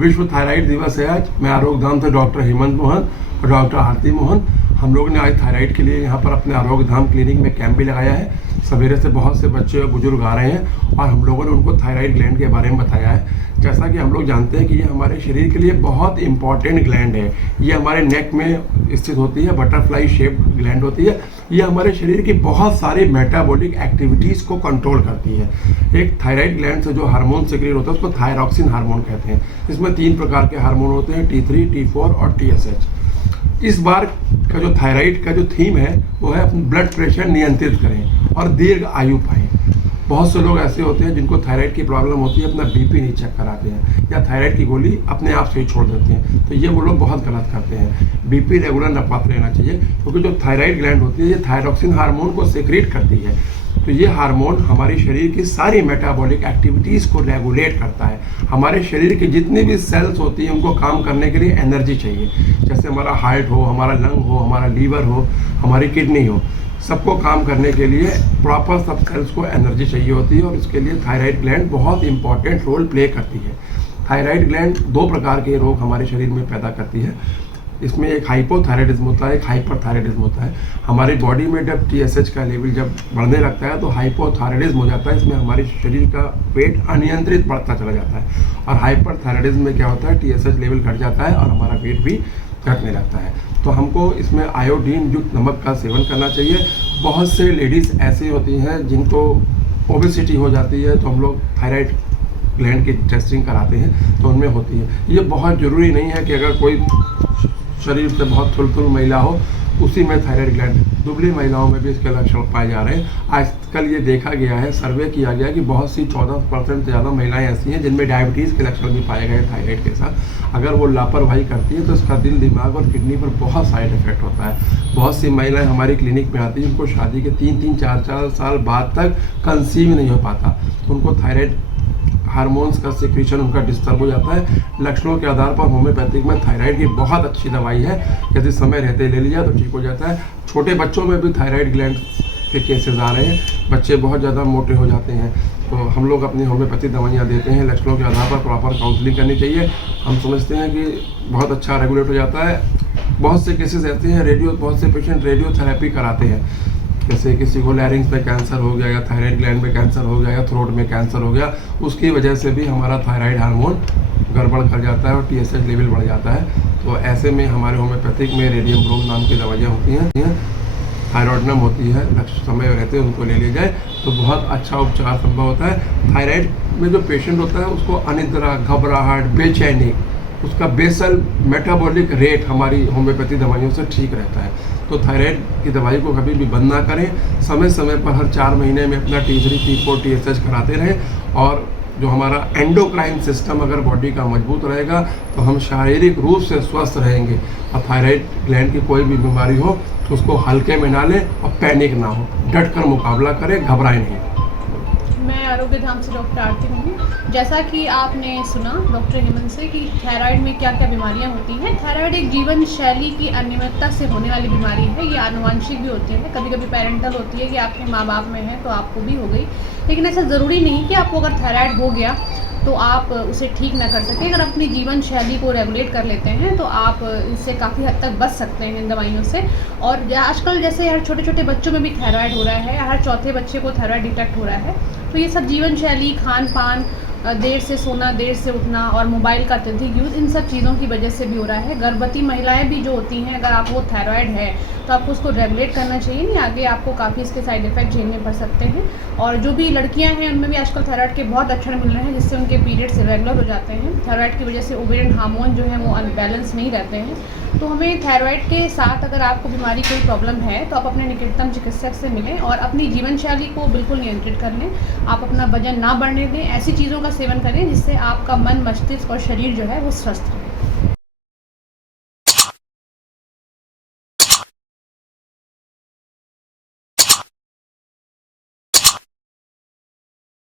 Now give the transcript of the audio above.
विश्व थायराइड दिवस है आज। मैं आरोग्य धाम से डॉक्टर हेमंत मोहन और डॉक्टर आरती मोहन, हम लोग ने आज थायराइड के लिए यहाँ पर अपने आरोग्य धाम क्लिनिक में कैंप भी लगाया है। सवेरे से बहुत से बच्चे और बुजुर्ग आ रहे हैं और हम लोगों ने उनको थायराइड ग्लैंड के बारे में बताया है। जैसा कि हम लोग जानते हैं कि ये हमारे शरीर के लिए बहुत इंपॉर्टेंट ग्लैंड है। ये हमारे नेक में स्थित होती है, बटरफ्लाई शेप्ड ग्लैंड होती है। ये हमारे शरीर की बहुत सारी मेटाबॉलिक एक्टिविटीज़ को कंट्रोल करती है। एक थायराइड ग्लैंड से जो हार्मोन सिक्रीट होता है उसको थायरॉक्सिन हार्मोन कहते हैं। इसमें 3 प्रकार के हार्मोन होते हैं, T3, T4 और TSH। इस बार का जो थायराइड का जो थीम है वो है अपना ब्लड प्रेशर नियंत्रित करें और दीर्घ आयु पाएं। बहुत से लोग ऐसे होते हैं जिनको थायराइड की प्रॉब्लम होती है, अपना बीपी नहीं चेक कराते हैं या थायराइड की गोली अपने आप से ही छोड़ देते हैं। तो ये वो लोग बहुत गलत करते हैं। बीपी रेगुलर नपाते रहना चाहिए, क्योंकि जो थायराइड ग्लैंड होती है ये थायरॉक्सिन हार्मोन को सिक्रीट करती है। तो ये हार्मोन हमारे शरीर की सारी मेटाबॉलिक एक्टिविटीज़ को रेगुलेट करता है। हमारे शरीर की जितनी भी सेल्स होती हैं उनको काम करने के लिए एनर्जी चाहिए। जैसे हमारा हार्ट हो, हमारा लंग हो, हमारा लीवर हो, हमारी किडनी हो, सबको काम करने के लिए प्रॉपर सब सेल्स को एनर्जी चाहिए होती है और इसके लिए थायराइड ग्लैंड बहुत इंपॉर्टेंट रोल प्ले करती है। थायराइड ग्लैंड 2 प्रकार के रोग हमारे शरीर में पैदा करती है। इसमें एक हाइपोथायराइडिज्म होता है, एक हाइपरथायराइडिज्म होता है। हमारी बॉडी में जब TSH का लेवल जब बढ़ने लगता है तो हाइपोथायराइडिज्म हो जाता है। इसमें हमारे शरीर का वेट अनियंत्रित बढ़ता चला जाता है। और हाइपरथायराइडिज्म में क्या होता है, TSH लेवल घट जाता है और हमारा वेट भी घटने लगता है। तो हमको इसमें आयोडीन युक्त नमक का सेवन करना चाहिए। बहुत से लेडीज़ ऐसी होती हैं जिनको ओबेसिटी हो जाती है, तो हम लोग थायराइड ग्लैंड की टेस्टिंग कराते हैं तो उनमें होती है। ये बहुत ज़रूरी नहीं है कि अगर कोई शरीर से बहुत थुलथुल महिला हो उसी में थायराइड ग्लैंड, दुबली महिलाओं में भी इसके लक्षण पाए जा रहे हैं। आजकल ये देखा गया है, सर्वे किया गया कि बहुत सी 14% से ज़्यादा महिलाएं ऐसी हैं जिनमें डायबिटीज़ के लक्षण भी पाए गए थायराइड के साथ। अगर वो लापरवाही करती है तो इसका दिल, दिमाग और किडनी पर बहुत साइड इफेक्ट होता है। बहुत सी महिलाएं हमारी क्लिनिक में आती हैं, उनको शादी के 3-3, 4-4 साल बाद तक कंसीव नहीं हो पाता। उनको थायराइड हार्मोन्स का सिक्रीशन उनका डिस्टर्ब हो जाता है। लक्षणों के आधार पर होम्योपैथिक में थायराइड की बहुत अच्छी दवाई है, यदि समय रहते ले लिया तो ठीक हो जाता है। छोटे बच्चों में भी थायराइड ग्लैंड के केसेस आ रहे हैं, बच्चे बहुत ज़्यादा मोटे हो जाते हैं। तो हम लोग अपनी होम्योपैथिक दवाइयाँ देते हैं। लक्षणों के आधार पर प्रॉपर काउंसलिंग करनी चाहिए। हम समझते हैं कि बहुत अच्छा रेगुलेट हो जाता है। बहुत से केसेस ऐसे हैं, बहुत से पेशेंट रेडियोथेरेपी कराते हैं। जैसे किसी को लैरिंग्स में कैंसर हो गया या थायराइड ग्लैंड में कैंसर हो गया या थ्रोट में कैंसर हो गया, उसकी वजह से भी हमारा थायराइड हार्मोन गड़बड़ कर जाता है और TSH लेवल बढ़ जाता है। तो ऐसे में हमारे होम्योपैथिक में रेडियम ब्रोम नाम की दवाइयाँ होती हैं, थायरॉइडनम होती है, लक्ष्य समय रहते हैं उनको ले लिया जाए तो बहुत अच्छा उपचार संभव होता है। थायराइड में जो पेशेंट होता है उसको अनिद्रा, घबराहट, बेचैनी, उसका बेसल मेटाबॉलिक रेट हमारी होम्योपैथी दवाइयों से ठीक रहता है। तो थायराइड की दवाई को कभी भी बंद ना करें। समय समय पर हर 4 महीने में अपना T3, T4, TSH कराते रहें। और जो हमारा एंडोक्राइन सिस्टम अगर बॉडी का मजबूत रहेगा तो हम शारीरिक रूप से स्वस्थ रहेंगे। और थायराइड ग्लैंड की कोई भी बीमारी हो तो उसको हल्के में ना लें और पैनिक ना हो, डट कर मुकाबला करें, घबराएं नहीं। मैं आरोग्य धाम से डॉक्टर आरती हूँ। जैसा कि आपने सुना डॉक्टर हेमंत से कि थायराइड में क्या क्या बीमारियाँ होती हैं। थायराइड एक जीवन शैली की अनियमितता से होने वाली बीमारी है। ये आनुवंशिक भी होती है, कभी कभी पेरेंटल होती है कि आपके माँ बाप में है तो आपको भी हो गई। लेकिन ऐसा ज़रूरी नहीं कि आपको अगर थायराइड हो गया तो आप उसे ठीक ना कर सकें। अगर अपनी जीवन शैली को रेगुलेट कर लेते हैं तो आप इससे काफ़ी हद तक बच सकते हैं इन दवाइयों से। और आजकल जैसे हर छोटे छोटे बच्चों में भी थायराइड हो रहा है, हर चौथे बच्चे को थायराइड डिटेक्ट हो रहा है। तो ये सब जीवन शैली, खान पान, देर से सोना, देर से उठना और मोबाइल का अत्यधिक यूज़, इन सब चीज़ों की वजह से भी हो रहा है। गर्भवती महिलाएं भी जो होती हैं, अगर आपको थायराइड है तो आपको उसको रेगुलेट करना चाहिए, नहीं आगे आपको काफ़ी इसके साइड इफ़ेक्ट झेलने पड़ सकते हैं। और जो भी लड़कियां हैं उनमें भी आजकल थायराइड के बहुत लक्षण मिल रहे हैं, जिससे उनके पीरियड्स इरेगुलर हो जाते हैं। थायराइड की वजह से ओवेरियन हार्मोन जो है वो अनबैलेंस नहीं रहते हैं। तो हमें थायराइड के साथ अगर आपको बीमारी कोई प्रॉब्लम है तो आप अपने निकटतम चिकित्सक से मिलें और अपनी जीवन शैली को बिल्कुल नियंत्रित कर लें। आप अपना वजन ना बढ़ने दें, ऐसी चीज़ों का सेवन करें जिससे आपका मन, मस्तिष्क और शरीर जो है वो स्वस्थ रहे।